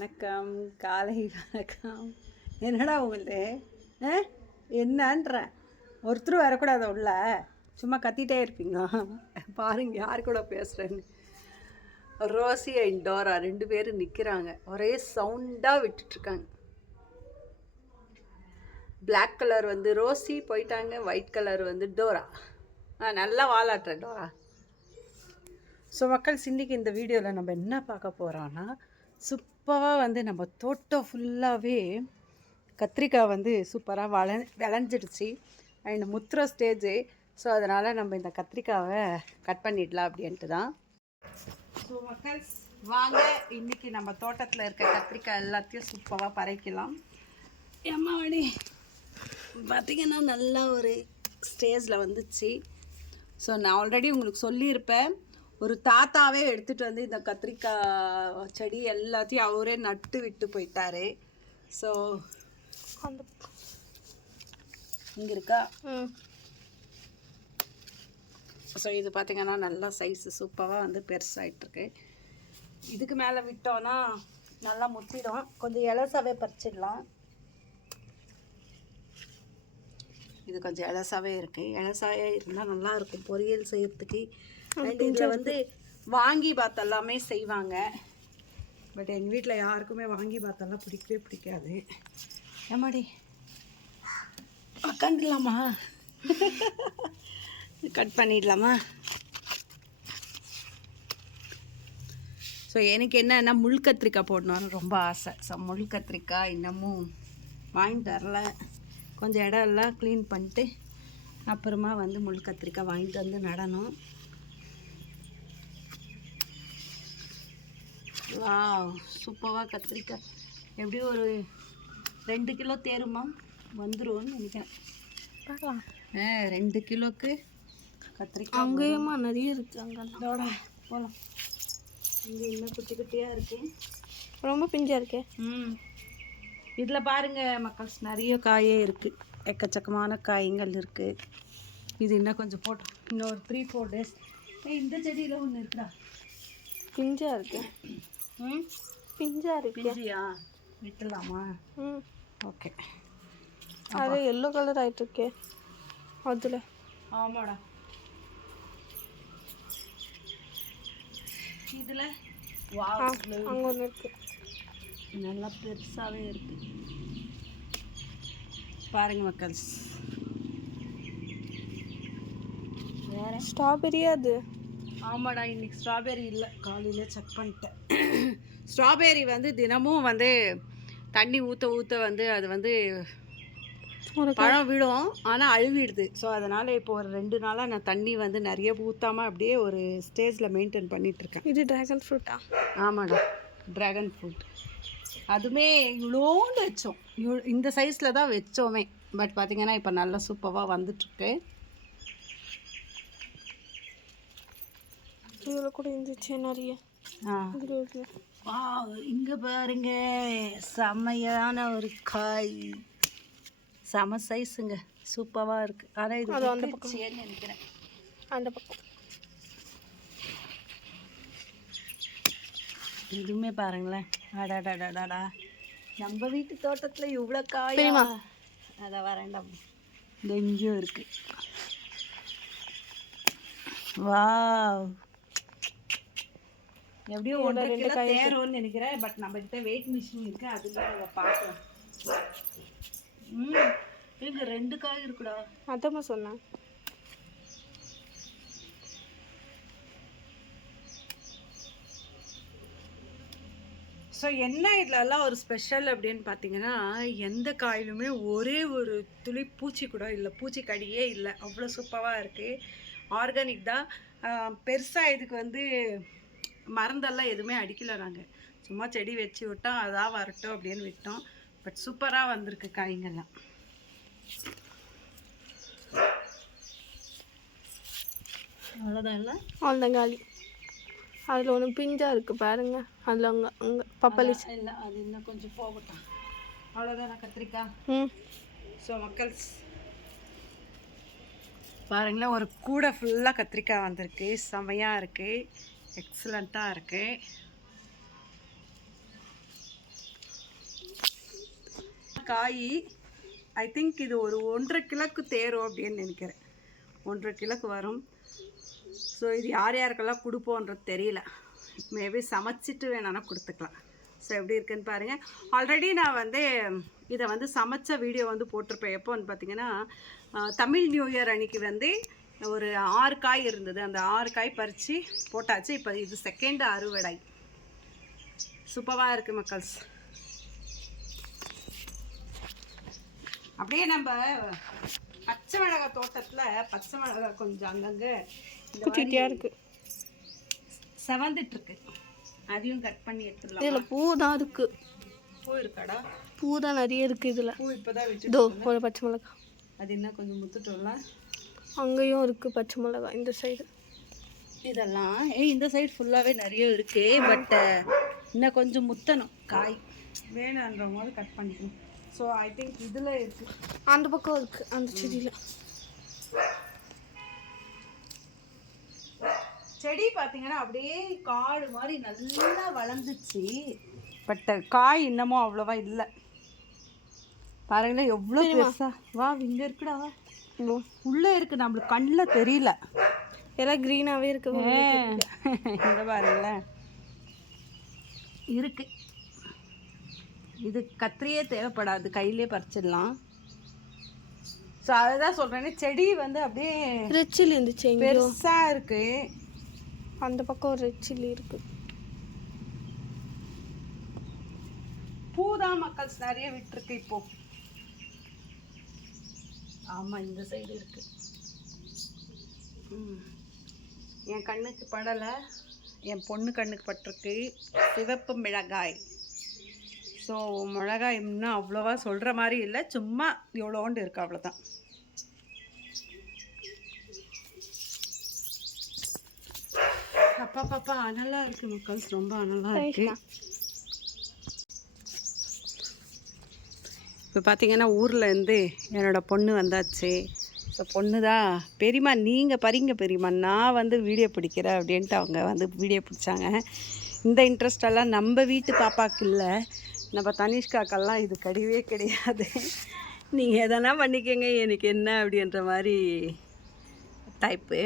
வணக்கம், காலை வணக்கம். என்னடா உங்களுது என்னன்ற ஒருத்தரும் வரக்கூடாது உள்ள, சும்மா கத்திட்டே இருப்பீங்க. பாருங்க யார் கூட பேசுகிறேன்னு. ரோசி அண்ட் டோரா 2 பேரும் நிற்கிறாங்க, ஒரே சவுண்டாக விட்டுட்ருக்காங்க. பிளாக் கலர் வந்து ரோசி போயிட்டாங்க, ஒயிட் கலர் வந்து டோரா. நல்லா வாலாட்டுறேன் டோரா. ஸோ மக்கள், இன்றைக்கி இந்த வீடியோவில் நம்ம என்ன பார்க்க போகிறோன்னா, சூப்பராக வந்து நம்ம தோட்டம் ஃபுல்லாகவே கத்திரிக்காய் வந்து சூப்பராக விளைஞ்சிடுச்சு. அண்ட் முத்துற ஸ்டேஜு. ஸோ அதனால் நம்ம இந்த கத்திரிக்காவை கட் பண்ணிடலாம் அப்படின்ட்டு தான். ஸோ மக்கள் வாங்க, இன்றைக்கி நம்ம தோட்டத்தில் இருக்க கத்திரிக்காய் எல்லாத்தையும் சூப்பராக பறைக்கலாம். எம்மாடி பார்த்திங்கன்னா நல்லா ஒரு ஸ்டேஜில் வந்துச்சு. ஸோ நான் ஆல்ரெடி உங்களுக்கு சொல்லியிருப்பேன், ஒரு தாத்தாவே எடுத்துகிட்டு வந்து இந்த கத்திரிக்காய் செடி எல்லாத்தையும் அவரே நட்டு விட்டு போயிட்டாரு. ஸோ இங்கே இருக்கா. ஸோ இது பார்த்திங்கன்னா நல்லா சைஸு சூப்பராக வந்து பெருசாகிட்ருக்கு. இதுக்கு மேலே விட்டோன்னா நல்லா முத்திடும். கொஞ்சம் இலசாவே பறிச்சிடலாம். இது கொஞ்சம் இலசாவே இருக்குது. இலசாவே இருந்தால் நல்லாயிருக்கும் பொரியல் செய்யறதுக்கு. அண்ட் இதில் வந்து வாங்கி பார்த்தெல்லாமே செய்வாங்க. பட் எங்கள் வீட்டில் யாருக்குமே வாங்கி பார்த்தெல்லாம் பிடிக்கவே பிடிக்காது. ஏமாடி உக்காந்துடலாமா? கட் பண்ணிடலாமா? ஸோ எனக்கு என்னன்னா முள் கத்திரிக்காய் போடணும்னு ரொம்ப ஆசை. ஸோ முள் கத்திரிக்காய் இன்னமும் வாங்கிட்டு வரல. கொஞ்சம் இடம் எல்லாம் க்ளீன் பண்ணிட்டு அப்புறமா வந்து முள் கத்திரிக்காய் வாங்கிட்டு வந்து நடணும். வா, சூப்பராக கத்திரிக்காய் எப்படியும் ஒரு 2 கிலோ தேருமா வந்துடும் நினைக்கிறேன். பார்க்கலாம். 2 கிலோக்கு கத்திரிக்காய் அங்கேயுமா நிறைய இருக்குது. அங்கெல்லாம் போகலாம். இங்கே இன்னும் குட்டி குட்டியாக இருக்குது, ரொம்ப பிஞ்சாக இருக்கு. இதில் பாருங்கள் மக்கள், நிறைய காயே இருக்குது, எக்கச்சக்கமான காய்கள் இருக்குது. இது இன்னும் கொஞ்சம் போட்டோம், இன்னொரு 3-4 டேஸ். இந்த செடியில் ஒன்று இருக்குடா, பிஞ்சாக இருக்கு. பிஞ்சா இருக்கு. பிஞ்சியா விட்டுலாமா? ஓகே. அது எல்லோ கலர் ஆகிட்டு இருக்கே அதில். ஆமாடா. இதில் அங்கே ஒன்று இருக்குது, நல்லா பெருசாகவே இருக்குது. பாருங்க மக்கள்ஸ், வேறு ஸ்ட்ராபெரியா அது. ஆமாடா, இன்றைக்கி ஸ்ட்ராபெரி இல்லை, காலையில் செக் பண்ணிட்டேன். ஸ்ட்ராபெரி வந்து தினமும் வந்து தண்ணி ஊற்ற வந்து அது வந்து பழம் விடும், ஆனால் அழுவிடுது. ஸோ அதனால் இப்போ ஒரு 2 நாளாக நான் தண்ணி வந்து நிறைய ஊற்றாமல் அப்படியே ஒரு ஸ்டேஜில் மெயின்டைன் பண்ணிகிட்ருக்கேன். இது ட்ராகன் ஃப்ரூட்டா? ஆமாடா, ட்ராகன் ஃப்ரூட். அதுவுமே இவ்வளோண்டு வச்சோம், இந்த சைஸில் தான் வச்சோமே. பட் பார்த்திங்கன்னா இப்போ நல்லா சூப்பராக வந்துட்டுருக்கு. இதில் கூட இருந்துச்சு நிறைய. இங்கே பாருங்க, செம்மையான ஒரு காய், செம சைஸுங்க, சூப்பராக இருக்குது. ஆனால் இது அந்த பக்கம் நினைக்கிறேன், அந்த பக்கம். இதுவுமே பாருங்களேன், அடாடாடாடா, நம்ம வீட்டு தோட்டத்தில் இவ்வளோ காய். அதை வரேன்டாம், இந்த எங்கேயும் இருக்குது. வா, எப்படியோ 1.5 கிலோ தேரும்னு நினைக்கிறேன். பட் நம்மக்கிட்ட வெயிட் மிஷின் இருக்குது, அதுதான் அதை பார்க்கலாம். இங்கே 2 காய் இருக்குடா, அதம்மா சொன்னேன். ஸோ என்ன இதிலெல்லாம் ஒரு ஸ்பெஷல் அப்படின்னு பார்த்தீங்கன்னா, எந்த காயிலுமே ஒரே ஒரு துளி பூச்சி கூட இல்லை, பூச்சி கடியே இல்லை, அவ்வளோ சூப்பராக இருக்குது. ஆர்கானிக் தான். பெருசாக இதுக்கு வந்து மருந்தெல்லாம் எதுவுமே அடிக்கலை. நாங்கள் சும்மா செடி வச்சு விட்டோம், அதான் வரட்டும் அப்படின்னு விட்டோம். பட் சூப்பராக வந்திருக்கு காய்ங்கெல்லாம். அவ்வளோதான், இல்லை அவ்வளோதான் காலி. அதில் ஒன்று பிஞ்சாக இருக்குது பாருங்கள், அதில் அங்கே பப்பாளி இல்லை, அது இன்னும் கொஞ்சம் போகட்டும். அவ்வளோதான் கத்திரிக்காய். ஸோ மக்கள்ஸ் பாருங்களேன், ஒரு கூடை ஃபுல்லாக கத்திரிக்காய் வந்திருக்கு, செமையாக இருக்குது, எக்ஸலண்ட்டாக இருக்குது. காய். ஐ திங்க் இது ஒரு 1.5 கிலோக்கு தேரும் அப்படின்னு நினைக்கிறேன். 1.5 கிலோக்கு வரும். ஸோ இது யார் யாருக்கெல்லாம் கொடுப்போன்றது தெரியல. மேபி சமைச்சிட்டு வேணான்னா கொடுத்துக்கலாம். ஸோ எப்படி இருக்குன்னு பாருங்கள். ஆல்ரெடி நான் வந்து இதை வந்து சமைச்ச வீடியோ வந்து போட்டிருப்பேன். எப்போன்னு பார்த்தீங்கன்னா தமிழ் நியூ இயர் அன்றைக்கி வந்து ஒரு 6 காய் இருந்தது. அந்த 6 காய் பறித்து போட்டாச்சு. இப்போ இது செகண்ட் அறுவடை. சூப்பராக இருக்குது மக்கள்ஸ். அப்படியே நம்ம பச்சை மிளகாய் தோட்டத்தில் பச்சை மிளகாய் கொஞ்சம் அங்கங்கே குச்சிட்டியாக இருக்குது, செவந்துட்டுருக்கு. அதையும் கட் பண்ணி எடுத்துடலாம். இதில் பூ தான் இருக்குது. பூ இருக்காடா? பூ தான் நிறைய இருக்குது இதில். பூ இப்போ தான் விட்டு இதோ ஒரு பச்சை மிளகாய். அது என்ன கொஞ்சம் முத்துட்டோம்ல. அங்கேயும் இருக்குது பச்சை மிளகாய் இந்த சைடு. இதெல்லாம் இந்த சைடு ஃபுல்லாகவே நிறைய இருக்குது. பட் இன்னும் கொஞ்சம் முத்தணும். காய் வேணுன்ற போது கட் பண்ணிக்கணும். ஸோ ஐ திங்க் இதில் இருக்குது. அந்த பக்கம் இருக்குது அந்த செடியில். செடி பார்த்தீங்கன்னா அப்படியே காடு மாதிரி நல்லா வளர்ந்துச்சு. பட் காய் இன்னமும் அவ்வளோவா இல்லை. பாருங்களேன் எவ்வளோ பெருசா. வா இங்கே இருக்குடா, உள்ளே இருக்குது, நம்மளுக்கு கண்ணில் தெரியல. எல்லாம் க்ரீனாகவே இருக்கு. இங்கே பாருங்களேன் இருக்கு. இது கத்திரியே தேவைப்படாது, கையிலே பறிச்சிடலாம். ஸோ அதை தான் சொல்கிறேன்னே, செடி வந்து அப்படியே ரெட் சில்லி இருந்துச்சு பெருசாக இருக்குது. அந்த பக்கம் ஒரு ரெட் சில்லி இருக்குது. பூதான் மக்கள் நிறைய விட்டுருக்கு இப்போ. ஆமாம் இந்த சைடு இருக்குது. என் கண்ணுக்கு படலை, என் பொண்ணு கண்ணுக்கு பட்டிருக்கு. சிவப்பு மிளகாய். ஸோ மிளகாய் இன்னும் அவ்வளோவா சொல்கிற மாதிரி இல்லை, சும்மா இவ்வளோண்டு இருக்கு, அவ்வளோதான். அப்பா பாப்பா அனலாக இருக்குது மக்கள்ஸ், ரொம்ப அனலாக இருக்குது. இப்போ பார்த்தீங்கன்னா ஊர்லேருந்து என்னோடய பொண்ணு வந்தாச்சு. ஸோ பொண்ணு தான், பெரியம்மா நீங்கள் பறிங்க பெரியம்மா, நான் வந்து வீடியோ பிடிக்கிறேன் அப்படின்ட்டு அவங்க வந்து வீடியோ பிடிச்சாங்க. இந்த இன்ட்ரெஸ்டெல்லாம் நம்ம வீட்டு பாப்பாவுக்கு இல்லை, நம்ம தனிஷ்காக்கெல்லாம் இது கிடையவே கிடையாது. நீங்கள் எதனா பண்ணிக்கங்க எனக்கு என்ன அப்படின்ற மாதிரி டைப்பு.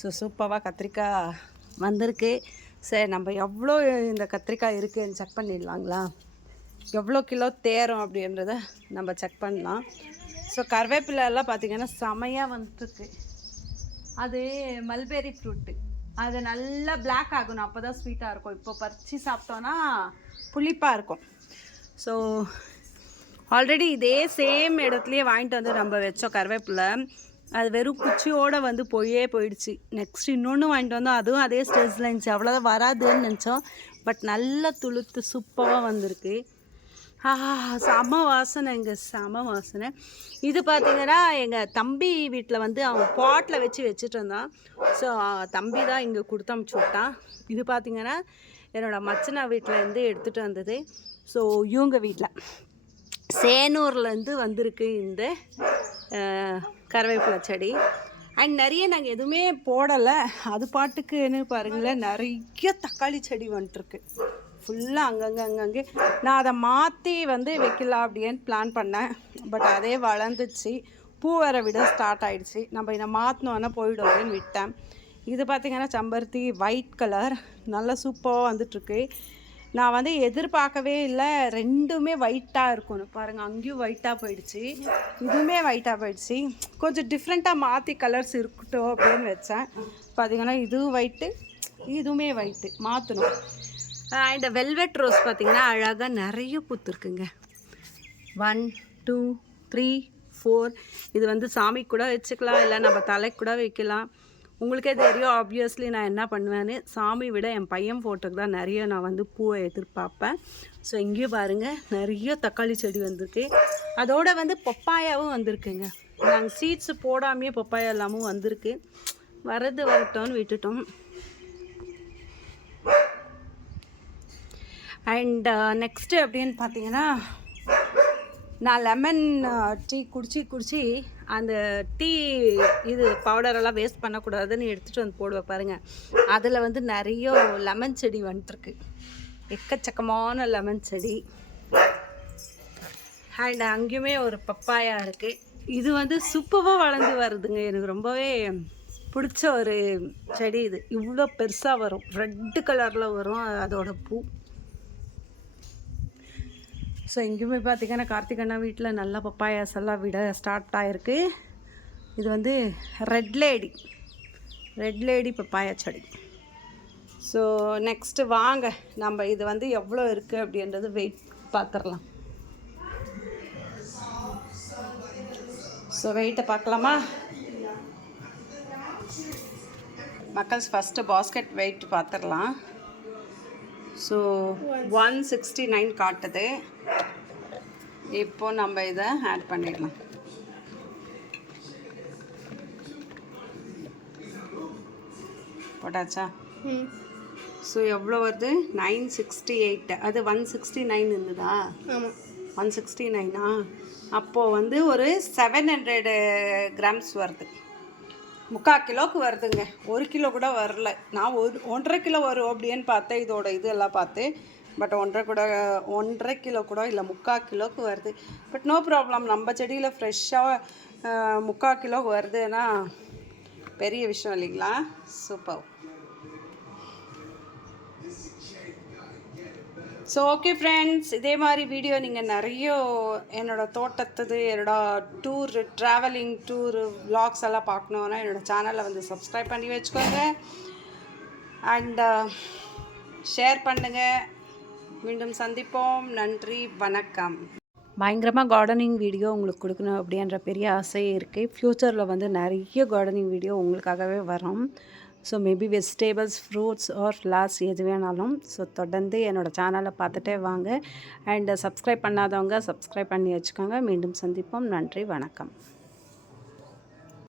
ஸோ சூப்பராக கத்திரிக்காய் வந்திருக்கு. சரி நம்ம எவ்வளோ இந்த கத்திரிக்காய் இருக்குதுன்னு செக் பண்ணிடலாங்களா, எவ்வளோ கிலோ தேரும் அப்படின்றத நம்ம செக் பண்ணலாம். ஸோ கருவேப்பிலெல்லாம் பார்த்திங்கன்னா செமையாக வந்துட்டுருக்கு. அது மல்பெரி ஃப்ரூட்டு, அது நல்லா பிளாக் ஆகணும், அப்போ தான் ஸ்வீட்டாக இருக்கும். இப்போ பறித்து சாப்பிட்டோன்னா புளிப்பாக இருக்கும். ஸோ ஆல்ரெடி இதே சேம் இடத்துலையே வாங்கிட்டு வந்து நம்ம வச்சோம் கருவேப்பிலை. அது வெறும் குச்சியோடு வந்து போயிடுச்சு. நெக்ஸ்ட் இன்னொன்று வாங்கிட்டு வந்தோம், அதுவும் அதே ஸ்டேஜில் இருந்துச்சு. அவ்வளோதான் வராதுன்னு நினச்சோம். பட் நல்லா துளுத்து சூப்பராக வந்திருக்கு. செம வாசனை, இங்கே செம வாசனை. இது பார்த்திங்கன்னா எங்கள் தம்பி வீட்டில் வந்து அவன் பாட்டில் வச்சுட்டு இருந்தான். ஸோ தம்பி தான் இங்கே கொடுத்து அமுச்சு விட்டான். இது பார்த்திங்கன்னா என்னோடய மச்சனா வீட்டிலேருந்து எடுத்துகிட்டு வந்தது. ஸோ இவங்க வீட்டில் சேனூர்லேருந்து வந்திருக்கு இந்த கருவேப்பிலை செடி. அண்ட் நிறைய நாங்கள் எதுவுமே போடலை, அது பாட்டுக்குன்னு பாருங்களேன் நிறைய தக்காளி செடி வந்துட்டுருக்கு ஃபுல்லாக அங்கங்கே. நான் அதை மாற்றி வந்து வைக்கலாம் அப்படின்னு பிளான் பண்ணேன். பட் அதே வளர்ந்துச்சு, பூ வர விட ஸ்டார்ட் ஆகிடுச்சு. நம்ம இதை மாற்றினோன்னா போயிடும் அப்படின்னு விட்டேன். இது பார்த்திங்கன்னா செம்பருத்தி ஒயிட் கலர் நல்லா சூப்பராக வந்துட்டுருக்கு. நான் வந்து எதிர்பார்க்கவே இல்லை ரெண்டுமே ஒயிட்டாக இருக்கும்னு. பாருங்கள் அங்கேயும் ஒயிட்டாக போயிடுச்சு, இதுவுமே ஒயிட்டாக போயிடுச்சு. கொஞ்சம் டிஃப்ரெண்ட்டாக மாற்றி கலர்ஸ் இருக்கட்டும் அப்படின்னு வச்சேன். பார்த்திங்கன்னா இதுவும் ஒயிட்டு இதுவுமே ஒயிட்டு மாற்றணும். இந்த வெல்வெட் ரோஸ் பார்த்திங்கன்னா அழகாக நிறைய பூத்துருக்குங்க. 1 2 3 4. இது வந்து சாமி கூட வச்சுக்கலாம், இல்லை நம்ம தலைக்கு கூட வைக்கலாம். உங்களுக்கே தெரியும் ஆப்வியஸ்லி நான் என்ன பண்ணுவேன்னு. சாமி விட என் பையன் ஃபோட்டோக்கு தான் நிறைய நான் வந்து பூவை எதிர்பார்ப்பேன். ஸோ இங்கேயும் பாருங்கள் நிறைய தக்காளி செடி வந்திருக்கு. அதோடு வந்து பப்பாயாவும் வந்திருக்குங்க. நாங்கள் சீட்ஸு போடாமையே பப்பாயா எல்லாமும் வந்திருக்கு. வரட்டோன்னு விட்டுட்டோம். அண்ட் நெக்ஸ்ட்டு அப்படின்னு பார்த்தீங்கன்னா நான் லெமன் டீ குடிச்சு அந்த டீ இது பவுடரெல்லாம் வேஸ்ட் பண்ணக்கூடாதுன்னு எடுத்துகிட்டு வந்து போடுவேன் பாருங்கள். அதில் வந்து நிறைய லெமன் செடி வந்துட்டுருக்கு, எக்கச்சக்கமான லெமன் செடி. அண்ட் அங்கேயுமே ஒரு பப்பாயா இருக்குது. இது வந்து சூப்பராக வளர்ந்து வருதுங்க. எனக்கு ரொம்பவே பிடிச்ச ஒரு செடி இது. இவ்வளோ பெருசாக வரும், ரெட்டு கலரில் வரும் அதோட பூ. ஸோ இங்கேயுமே பார்த்திங்கன்னா கார்த்திக் அண்ணா வீட்டில் நல்லா பப்பாயாஸ் எல்லாம் விட ஸ்டார்ட் ஆகிருக்கு. இது வந்து ரெட் லேடி பப்பாயா செடி. ஸோ நெக்ஸ்ட்டு வாங்க நம்ம இது வந்து எவ்வளோ இருக்குது அப்படின்றது வெயிட் பார்த்துடலாம். ஸோ வெயிட்டை பார்க்கலாமா மக்கள்ஸ்? ஃபஸ்ட்டு பாஸ்கெட் வெயிட் பார்த்துடலாம். ஸோ 169 காட்டுது. இப்போ நம்ம இதை ஆட் பண்ணிடலாம். போட்டாச்சா? ஸோ எவ்வளோ வருது? 968. அது 169 இருந்ததா? ஆமாம், 169. அப்போது வந்து ஒரு 700 கிராம்ஸ் வருது. 3/4 கிலோவுக்கு வருதுங்க. 1 கிலோ கூட வரல. நான் 1.5 கிலோ வரும் அப்படின்னு பார்த்தேன், இதோட இது எல்லாம் பார்த்து. பட் 1.5 கிலோ கூட இல்லை, 3/4 கிலோவுக்கு வருது. பட் நோ ப்ராப்ளம், நம்ம செடியில் ஃப்ரெஷ்ஷாக 3/4 கிலோவுக்கு வருதுன்னா பெரிய விஷயம் இல்லைங்களா? சூப்பர். ஸோ ஓகே ஃப்ரெண்ட்ஸ், இதே மாதிரி வீடியோ நீங்கள் நிறைய என்னோடய தோட்டத்துது, என்னோடய டூர், ட்ராவலிங் டூரு விலாக்ஸ் எல்லாம் பார்க்கணுன்னா என்னோடய சேனலை வந்து சப்ஸ்கிரைப் பண்ணி வச்சுக்கோங்க. அண்ட் ஷேர் பண்ணுங்கள். மீண்டும் சந்திப்போம். நன்றி, வணக்கம். பயங்கரமாக கார்டனிங் வீடியோ உங்களுக்கு கொடுக்கணும் அப்படின்ற பெரிய ஆசை இருக்குது. ஃப்யூச்சரில் வந்து நிறைய கார்டனிங் வீடியோ உங்களுக்காகவே வரும். So maybe vegetables, fruits or flowers எது வேணாலும். ஸோ தொடர்ந்து என்னோடய சேனலை பார்த்துட்டே வாங்க. அண்ட் சப்ஸ்கிரைப் பண்ணாதவங்க சப்ஸ்கிரைப் பண்ணி வச்சுக்கோங்க. மீண்டும் சந்திப்போம். நன்றி, வணக்கம்.